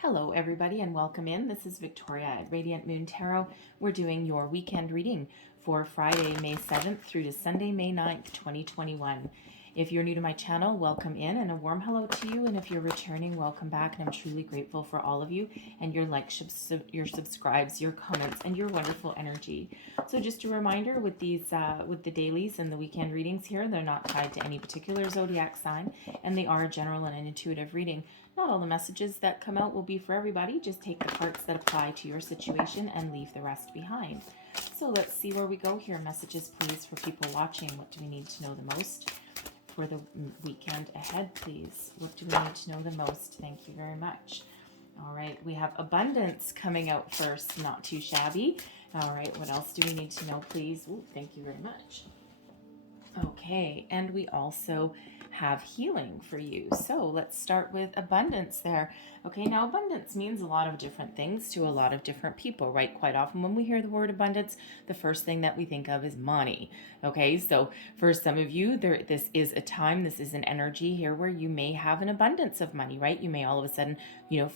Hello, everybody, and welcome in. This is Victoria at Radiant Moon Tarot. We're doing your weekend reading for Friday, May 7th through to Sunday, May 9th, 2021. If you're new to my channel, welcome in and a warm hello to you. And if you're returning, welcome back. And I'm truly grateful for all of you and your likes, your subscribes, your comments, and your wonderful energy. So just a reminder with these, with the dailies and the weekend readings here, they're not tied to any particular zodiac sign, and they are a general and an intuitive reading. Not all the messages that come out will be for everybody. Just take the parts that apply to your situation and leave the rest behind. So let's see where we go here. Messages, please, for people watching. What do we need to know the most for the weekend ahead, please? What do we need to know the most? Thank you very much. All right, we have abundance coming out first. Not too shabby. All right, what else do we need to know, please? Ooh, thank you very much. Okay, and we also have healing for you. So let's start with abundance there. Okay, now abundance means a lot of different things to a lot of different people, right? Quite often when we hear the word abundance, the first thing that we think of is money. Okay, so for some of you, this is a time, this is an energy here where you may have an abundance of money, right? You may all of a sudden,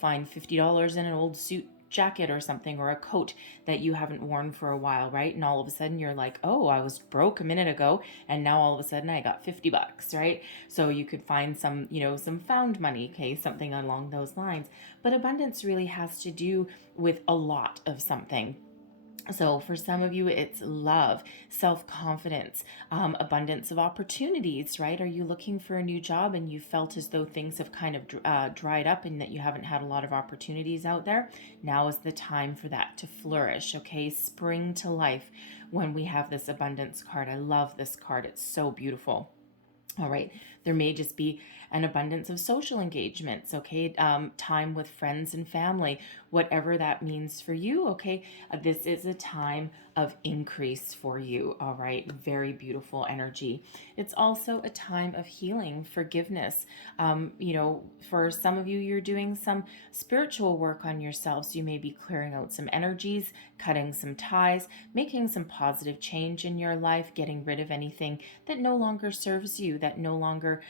find $50 in an old suit jacket or something, or a coat that you haven't worn for a while, right? And all of a sudden you're like, oh, I was broke a minute ago and now all of a sudden I got $50, right? So you could find some, some found money, okay, something along those lines. But abundance really has to do with a lot of something. So for some of you, it's love, self-confidence, abundance of opportunities, right? Are you looking for a new job and you felt as though things have kind of dried up and that you haven't had a lot of opportunities out there? Now is the time for that to flourish, okay? Spring to life when we have this abundance card. I love this card. It's so beautiful. All right, there may just be an abundance of social engagements, okay? Time with friends and family, whatever that means for you, okay? This is a time of increase for you, all right? Very beautiful energy. It's also a time of healing, forgiveness. For some of you, you're doing some spiritual work on yourselves. You may be clearing out some energies, cutting some ties, making some positive change in your life, getting rid of anything that no longer serves you, that no longer,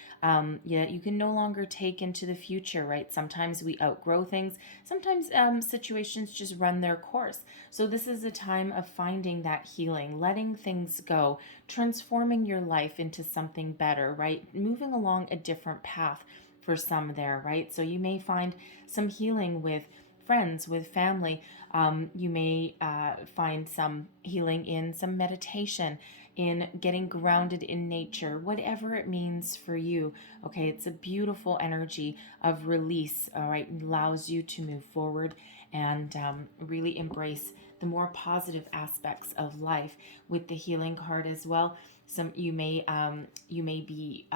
you can no longer take into the future, right? Sometimes we outgrow things. Sometimes situations just run their course. So this is a time of finding that healing, letting things go, transforming your life into something better, right? Moving along a different path for some there, right? So you may find some healing with friends, with family. You may find some healing in some meditation, in getting grounded in nature, whatever it means for you. Okay, it's a beautiful energy of release, all right, it allows you to move forward and really embrace the more positive aspects of life. With the healing card as well, you may be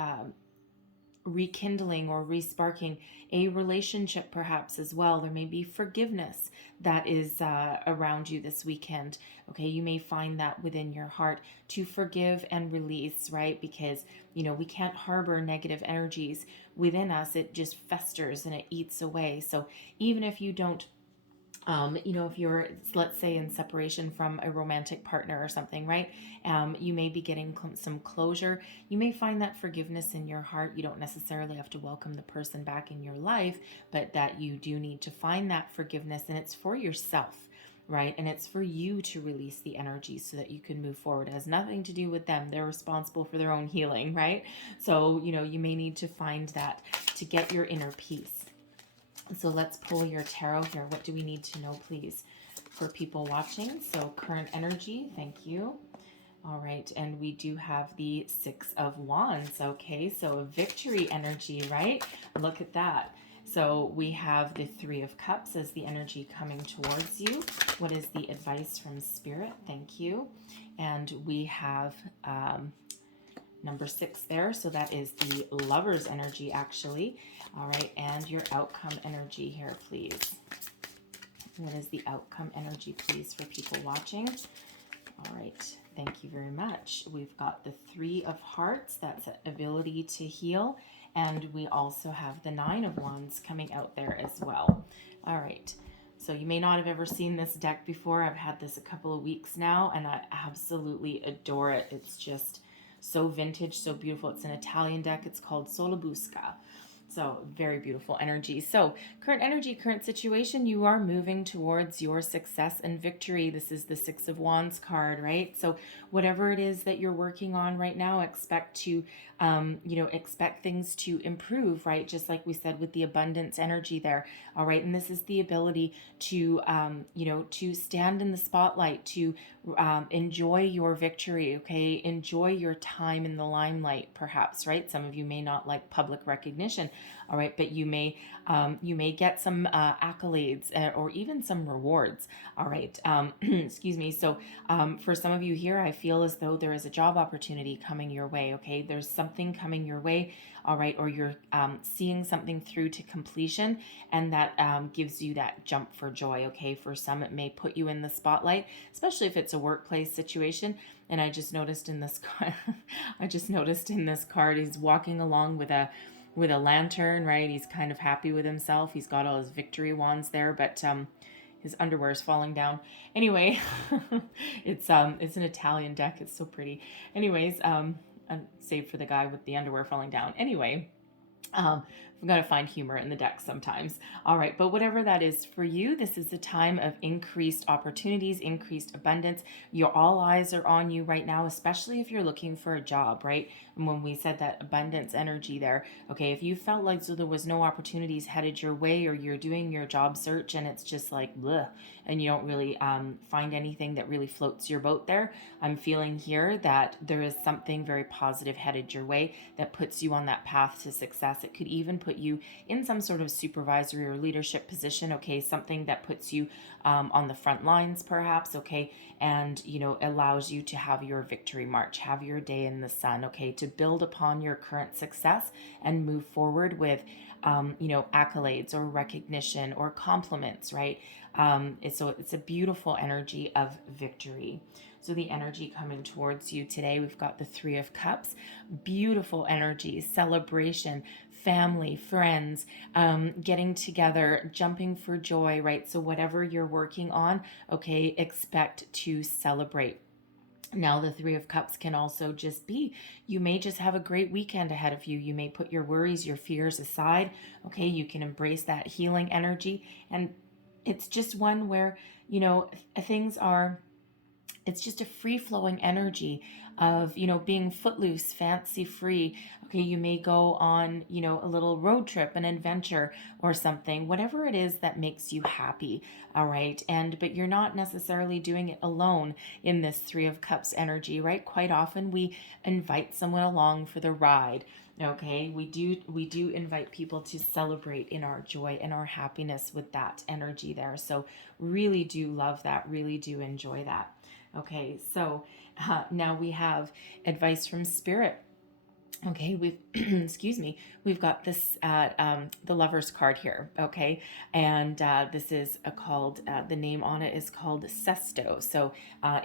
rekindling or resparking a relationship perhaps as well. There may be forgiveness that is around you this weekend. Okay, you may find that within your heart to forgive and release, right? Because we can't harbor negative energies within us. It just festers and it eats away. So even if you don't if you're, let's say, in separation from a romantic partner or something, right? You may be getting some closure. You may find that forgiveness in your heart. You don't necessarily have to welcome the person back in your life, but that you do need to find that forgiveness, and it's for yourself, right? And it's for you to release the energy so that you can move forward. It has nothing to do with them. They're responsible for their own healing, right? So, you may need to find that to get your inner peace. So let's pull your tarot here. What do we need to know, please, for people watching? So current energy, thank you. All right, and we do have the Six of Wands, okay? So a victory energy, right? Look at that. So we have the Three of Cups as the energy coming towards you. What is the advice from Spirit? Thank you. And we have number 6 there, so that is the Lover's energy, actually. All right, and your outcome energy here, please. What is the outcome energy, please, for people watching? All right, thank you very much. We've got the Three of Hearts, that's ability to heal, and we also have the Nine of Wands coming out there as well. All right, so you may not have ever seen this deck before. I've had this a couple of weeks now, and I absolutely adore it. It's just so vintage, so beautiful. It's an Italian deck. It's called Solabusca. So very beautiful energy. So current energy, current situation, you are moving towards your success and victory. This is the Six of Wands card, right? So whatever it is that you're working on right now, expect to, expect things to improve, right? Just like we said with the abundance energy there. All right. And this is the ability to, to stand in the spotlight, to enjoy your victory, okay? Enjoy your time in the limelight, perhaps, right? Some of you may not like public recognition, all right, but you may get some accolades or even some rewards, all right. Excuse me. So for some of you here, I feel as though there is a job opportunity coming your way, okay? There's something coming your way, all right, or you're seeing something through to completion, and that gives you that jump for joy, okay? For some, it may put you in the spotlight, especially if it's a workplace situation. And I just noticed in this card, he's walking along with a lantern, right? He's kind of happy with himself. He's got all his victory wands there, but his underwear is falling down. Anyway, it's an Italian deck. It's so pretty. Anyways, save for the guy with the underwear falling down. Anyway, we've got to find humor in the deck sometimes. All right, but whatever that is for you, this is a time of increased opportunities, increased abundance. All eyes are on you right now, especially if you're looking for a job, right? And when we said that abundance energy there, okay, if you felt like so there was no opportunities headed your way, or you're doing your job search and it's just like bleh, and you don't really find anything that really floats your boat there, I'm feeling here that there is something very positive headed your way that puts you on that path to success. It could even put you in some sort of supervisory or leadership position, okay, something that puts you on the front lines perhaps, okay, and allows you to have your victory march, have your day in the sun, okay, to build upon your current success and move forward with accolades or recognition or compliments, right? It's a beautiful energy of victory. So the energy coming towards you today, we've got the Three of Cups, beautiful energy, celebration, family, friends, getting together, jumping for joy, right? So whatever you're working on, okay, expect to celebrate. Now, the Three of Cups can also just be, you may just have a great weekend ahead of you. You may put your worries, your fears aside. Okay, you can embrace that healing energy. And it's just one where, things are, it's just a free-flowing energy of, being footloose, fancy-free. Okay, you may go on, a little road trip, an adventure or something, whatever it is that makes you happy, all right? But you're not necessarily doing it alone in this Three of Cups energy, right? Quite often we invite someone along for the ride. Okay, we do invite people to celebrate in our joy and our happiness with that energy there. So really do love that, really do enjoy that. Okay, so now we have advice from Spirit. Okay, we've excuse me, we've got this the Lover's card here. Okay, and this is called the name on it is called Sesto. So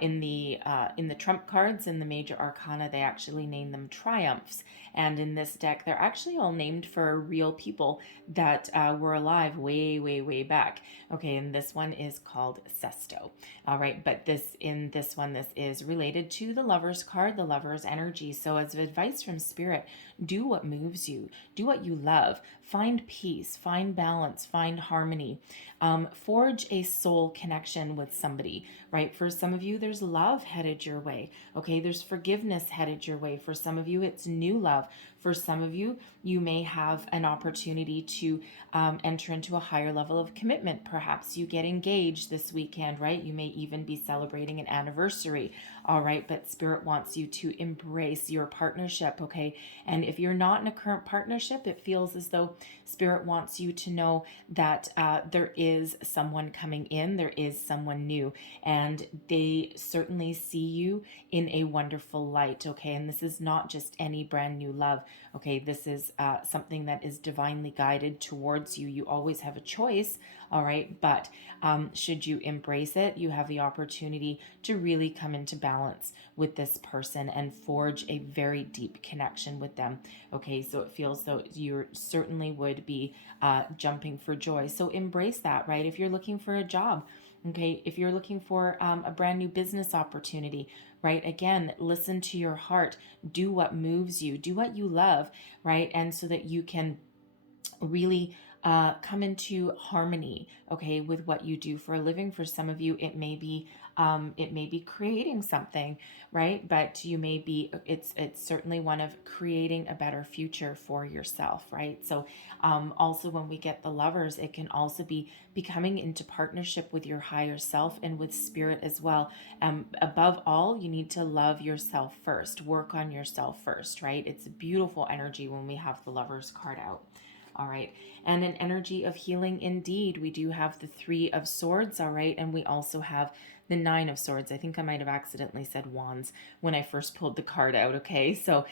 in the trump cards in the major arcana, they actually name them triumphs, and in this deck they're actually all named for real people that were alive way back. Okay, and this one is called Sesto. All right, but this is related to the Lover's card, the Lover's energy. So as advice from Spirit, do what moves you, do what you love, find peace, find balance, find harmony, forge a soul connection with somebody, right? For some of you, there's love headed your way. Okay, there's forgiveness headed your way. For some of you, it's new love. For some of you, you may have an opportunity to enter into a higher level of commitment. Perhaps you get engaged this weekend, right? You may even be celebrating an anniversary, all right? But Spirit wants you to embrace your partnership, okay? And if you're not in a current partnership, it feels as though Spirit wants you to know that there is someone coming in, there is someone new, and they certainly see you in a wonderful light, okay? And this is not just any brand new love, okay? This is something that is divinely guided towards you. You always have a choice, all right? But should you embrace it, you have the opportunity to really come into balance with this person and forge a very deep connection with them, okay? So it feels though you certainly would be jumping for joy. So embrace that, right? If you're looking for a job, okay, if you're looking for a brand new business opportunity, right? Again, listen to your heart, do what moves you, do what you love, right? And so that you can really come into harmony, okay, with what you do for a living. For some of you, it may be creating something, right? But you may be, it's certainly one of creating a better future for yourself, right? So also when we get the Lovers, it can also be becoming into partnership with your higher self and with spirit as well. Above all, you need to love yourself first, work on yourself first, right? It's a beautiful energy when we have the Lovers card out. All right. And an energy of healing indeed. We do have the Three of Swords. All right. And we also have the Nine of Swords. I think I might have accidentally said Wands when I first pulled the card out. Okay. So,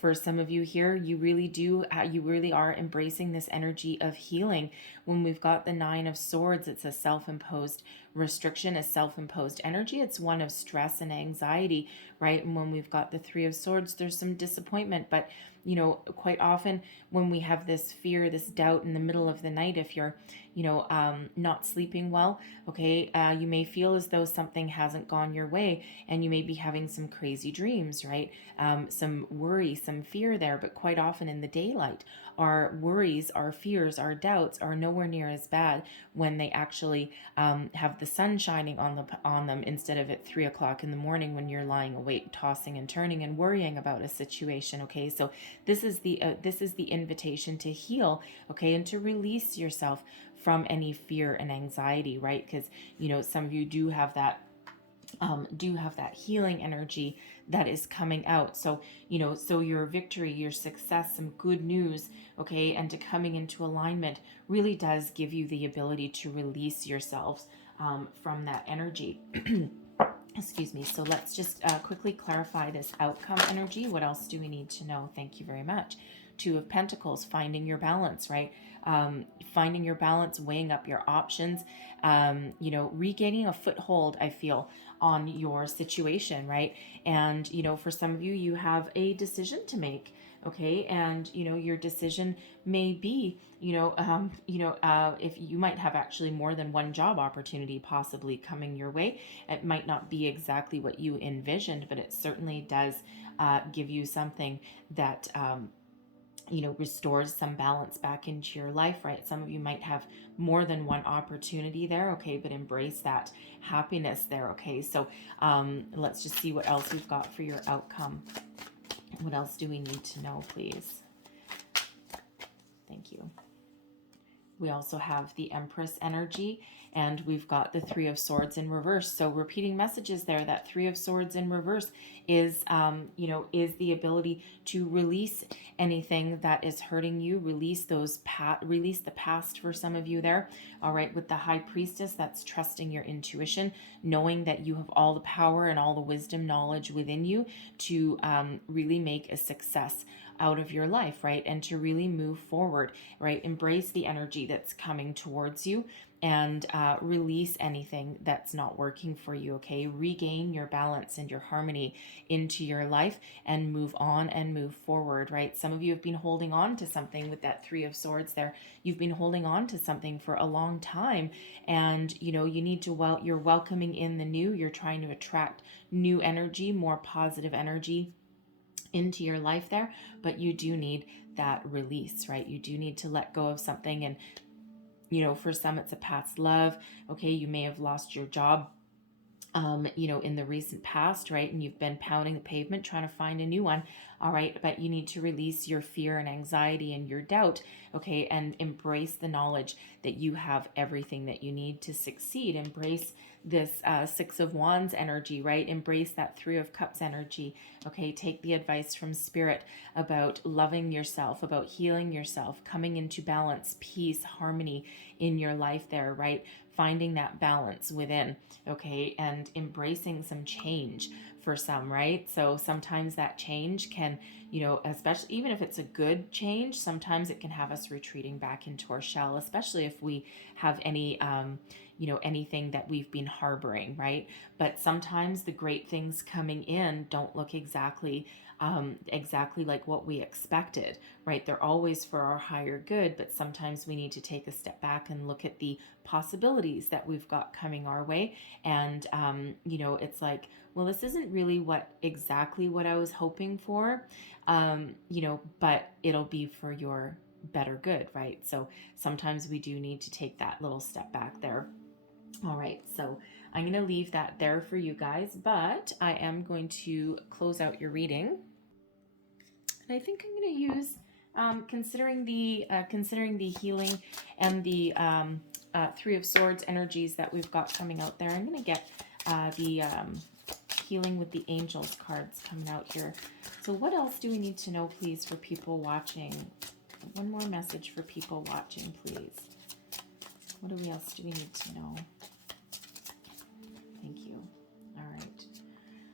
for some of you here, you really are embracing this energy of healing. When we've got the Nine of Swords, it's a self-imposed restriction, a self-imposed energy. It's one of stress and anxiety, right? And when we've got the Three of Swords, there's some disappointment, but quite often when we have this fear, this doubt in the middle of the night, if you're, not sleeping well, okay, you may feel as though something hasn't gone your way, and you may be having some crazy dreams, right? Some worry, some fear there, but quite often in the daylight, our worries, our fears, our doubts are nowhere near as bad when they actually have the sun shining on them instead of at 3 o'clock in the morning when you're lying awake, tossing and turning and worrying about a situation. Okay, so this is the invitation to heal, okay, and to release yourself from any fear and anxiety, right? Because some of you do have that healing energy that is coming out. So, so your victory, your success, some good news, okay, and to coming into alignment really does give you the ability to release yourselves from that energy. Excuse me. So let's just quickly clarify this outcome energy. What else do we need to know? Thank you very much. Two of Pentacles, finding your balance, right? Finding your balance, weighing up your options, regaining a foothold, I feel, on your situation, right? And, for some of you, you have a decision to make, okay? And, your decision may be, if you might have actually more than one job opportunity possibly coming your way. It might not be exactly what you envisioned, but it certainly does give you something that, restores some balance back into your life, right? Some of you might have more than one opportunity there, okay, but embrace that happiness there, okay? So let's just see what else we've got for your outcome. What else do we need to know, please? Thank you. We also have the Empress energy, and we've got the Three of Swords in reverse. So repeating messages there, that Three of Swords in reverse is, is the ability to release anything that is hurting you, release the past for some of you there. All right, with the High Priestess, that's trusting your intuition, knowing that you have all the power and all the wisdom, knowledge within you to really make a success out of your life, right? And to really move forward, right? Embrace the energy that's coming towards you and release anything that's not working for you, okay? Regain your balance and your harmony into your life and move on and move forward, right? Some of you have been holding on to something with that Three of Swords there. You've been holding on to something for a long time, and you need to, you're welcoming in the new. You're trying to attract new energy, more positive energy into your life there, but you do need that release, right? You do need to let go of something. And for some it's a past love, okay? You may have lost your job in the recent past, right? And you've been pounding the pavement trying to find a new one, all right? But you need to release your fear and anxiety and your doubt, okay? And embrace the knowledge that you have everything that you need to succeed. Embrace this Six of Wands energy, right? Embrace that Three of Cups energy, okay? Take the advice from Spirit about loving yourself, about healing yourself, coming into balance, peace, harmony in your life there, right? Finding that balance within, okay? And embracing some change for some, right? So sometimes that change can, especially even if it's a good change, sometimes it can have us retreating back into our shell, especially if we have any, anything that we've been harboring, right? But sometimes the great things coming in don't look exactly like what we expected, right? They're always for our higher good, but sometimes we need to take a step back and look at the possibilities that we've got coming our way. And, it's like, well, this isn't really exactly what I was hoping for, but it'll be for your better good, right? So sometimes we do need to take that little step back there. All right, so I'm going to leave that there for you guys, but I am going to close out your reading. And I think I'm going to use, considering the healing and the Three of Swords energies that we've got coming out there, I'm going to get the healing with the angels cards coming out here. So what else do we need to know, please, for people watching? One more message for people watching, please. What else do we need to know? Thank you. All right.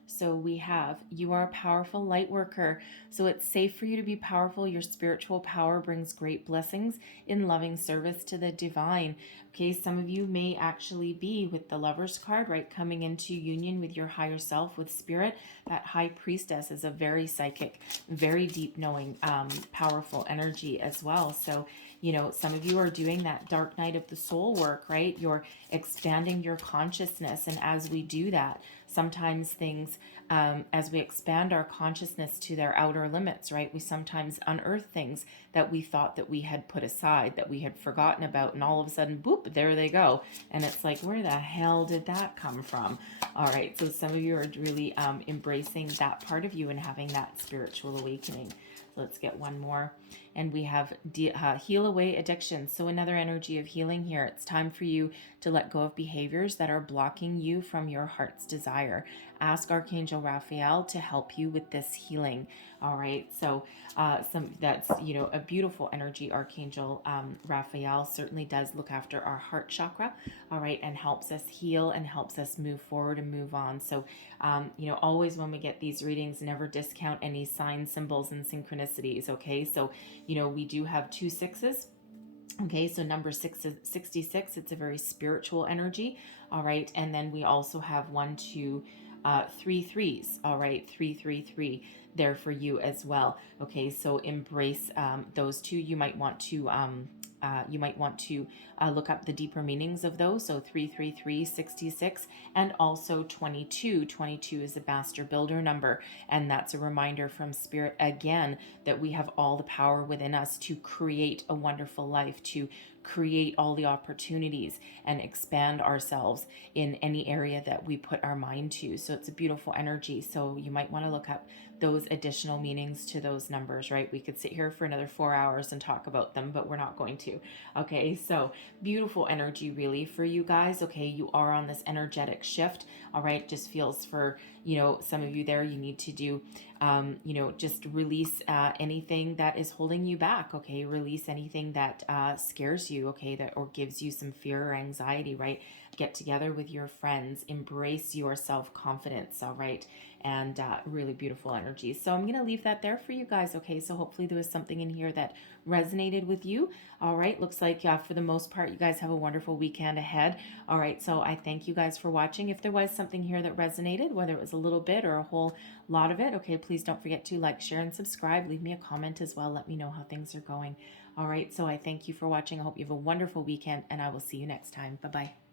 So we have, you are a powerful light worker. So it's safe for you to be powerful. Your spiritual power brings great blessings in loving service to the divine. Okay, some of you may actually be with the Lover's card, right? Coming into union with your higher self, with spirit. That High Priestess is a very psychic, very deep knowing, powerful energy as well. So, you know, some of you are doing that dark night of the soul work, right? You're expanding your consciousness. And as we do that, sometimes things, as we expand our consciousness to their outer limits, right? We sometimes unearth things that we thought that we had put aside, that we had forgotten about, and all of a sudden, boop, there they go. And it's like, where the hell did that come from? All right, so some of you are really embracing that part of you and having that spiritual awakening. So let's get one more. And we have heal away addiction. So another energy of healing here. It's time for you to let go of behaviors that are blocking you from your heart's desire. Ask Archangel Raphael to help you with this healing. All right. So that's, you know, a beautiful energy. Archangel Raphael certainly does look after our heart chakra. All right. And helps us heal and helps us move forward and move on. So, you know, always when we get these readings, never discount any signs, symbols, and synchronicities. Okay. So, you know, we do have 2 6s. Okay, so number 6 is 66. It's a very spiritual energy. All right, and then we also have 1, 2, 3 3s. All right, 3 3 3 there for you as well. Okay, so embrace those two. You might want to look up the deeper meanings of those. So 333, 66, and also 22. 22 is a master builder number. And that's a reminder from Spirit again that we have all the power within us to create a wonderful life, to create all the opportunities and expand ourselves in any area that we put our mind to. So it's a beautiful energy. So you might want to look up those additional meanings to those numbers, right? We could sit here for another 4 hours and talk about them, but we're not going to. Okay, so beautiful energy really for you guys. Okay, you are on this energetic shift. All right, just feels for, you know, some of you there, you need to do, you know, just release anything that is holding you back. Okay, release anything that scares you. Okay, that or gives you some fear or anxiety. Right, get together with your friends, embrace your self-confidence. All right, and really beautiful energy. So I'm going to leave that there for you guys. Okay, so hopefully there was something in here that resonated with you. All right, looks like for the most part, you guys have a wonderful weekend ahead. All right, so I thank you guys for watching. If there was something here that resonated, whether it was a little bit or a whole lot of it, okay, please don't forget to like, share, and subscribe. Leave me a comment as well. Let me know how things are going. All right, so I thank you for watching. I hope you have a wonderful weekend, and I will see you next time. Bye-bye.